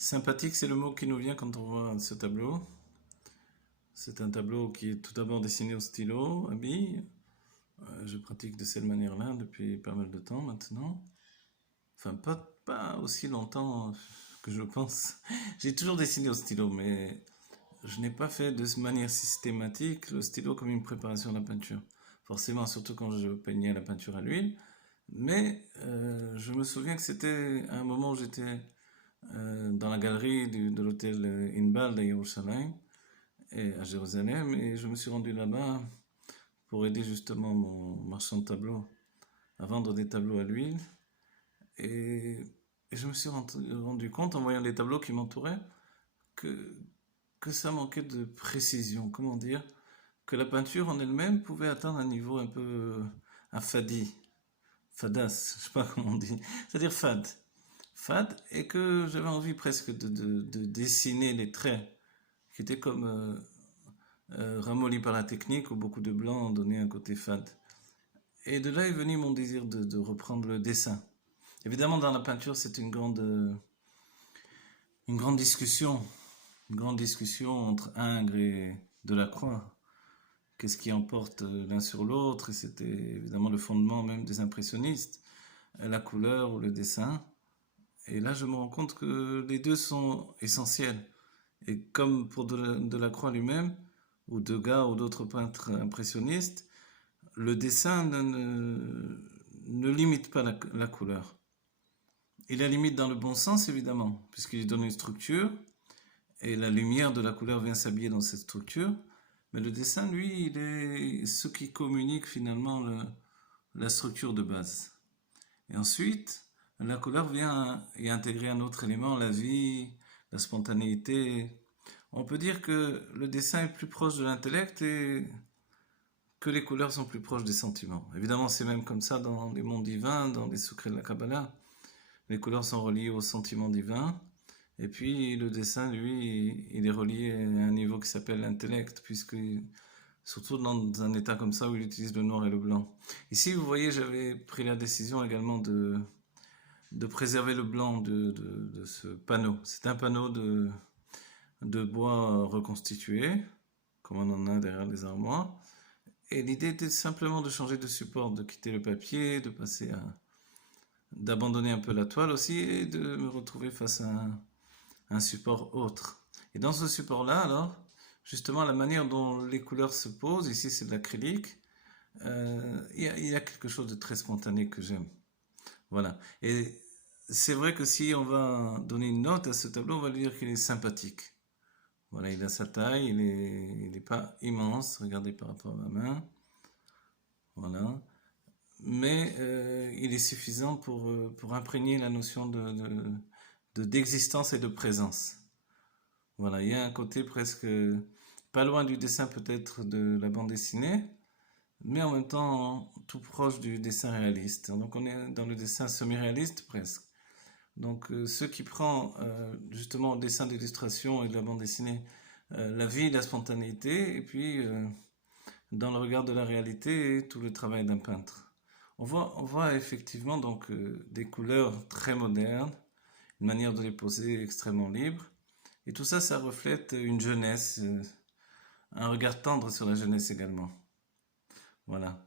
Sympathique, c'est le mot qui nous vient quand on voit ce tableau. C'est un tableau qui est tout d'abord dessiné au stylo, à bille. Je pratique de cette manière-là depuis pas mal de temps maintenant. Enfin, pas aussi longtemps que je pense. J'ai toujours dessiné au stylo, mais je n'ai pas fait de manière systématique le stylo comme une préparation à la peinture. Forcément, surtout quand je peignais la peinture à l'huile. Mais je me souviens que c'était un moment où j'étais dans la galerie de l'hôtel Inbal à Yerushalayim, et à Jérusalem, et je me suis rendu là-bas pour aider justement mon marchand de tableaux à vendre des tableaux à l'huile. Et, et je me suis rendu compte en voyant les tableaux qui m'entouraient que, que ça manquait de précision, comment dire, que la peinture en elle-même pouvait atteindre un niveau un peu affadi, fadas, je sais pas comment on dit, c'est-à-dire fade, et que j'avais envie presque de dessiner les traits qui étaient comme ramollis par la technique où beaucoup de blanc donnait un côté fade. Et de là est venu mon désir de reprendre le dessin. Évidemment, dans la peinture, c'est une grande discussion, entre Ingres et Delacroix. Qu'est-ce qui emporte l'un sur l'autre? Et c'était évidemment le fondement même des impressionnistes, la couleur ou le dessin. Et là, je me rends compte que les deux sont essentiels. Et comme pour Delacroix lui-même, ou Degas ou d'autres peintres impressionnistes, le dessin ne limite pas la couleur. Il la limite dans le bon sens, évidemment, puisqu'il donne une structure, et la lumière de la couleur vient s'habiller dans cette structure. Mais le dessin, lui, il est ce qui communique finalement la structure de base. Et ensuite, la couleur vient y intégrer un autre élément, la vie, la spontanéité. On peut dire que le dessin est plus proche de l'intellect et que les couleurs sont plus proches des sentiments. Évidemment, c'est même comme ça dans les mondes divins, dans les secrets de la Kabbalah. Les couleurs sont reliées aux sentiments divins. Et puis le dessin, lui, il est relié à un niveau qui s'appelle l'intellect, puisque surtout dans un état comme ça où il utilise le noir et le blanc. Ici, vous voyez, j'avais pris la décision également de préserver le blanc de ce panneau. C'est un panneau de bois reconstitué, comme on en a derrière les armoires. Et l'idée était simplement de changer de support, de quitter le papier, d'abandonner un peu la toile aussi et de me retrouver face à un support autre. Et dans ce support-là, alors, justement, la manière dont les couleurs se posent, ici c'est de l'acrylique, il y a quelque chose de très spontané que j'aime. Voilà. Et c'est vrai que si on va donner une note à ce tableau, on va lui dire qu'il est sympathique. Voilà, il a sa taille, il n'est pas immense, regardez par rapport à ma main. Voilà. Mais il est suffisant pour imprégner la notion d'existence et de présence. Voilà, il y a un côté presque pas loin du dessin peut-être de la bande dessinée, mais en même temps tout proche du dessin réaliste. Donc on est dans le dessin semi-réaliste presque. Donc ce qui prend justement au dessin d'illustration et de la bande dessinée la vie, la spontanéité, et puis dans le regard de la réalité, tout le travail d'un peintre. On voit effectivement donc des couleurs très modernes, une manière de les poser extrêmement libre, et tout ça, ça reflète une jeunesse, un regard tendre sur la jeunesse également. Voilà.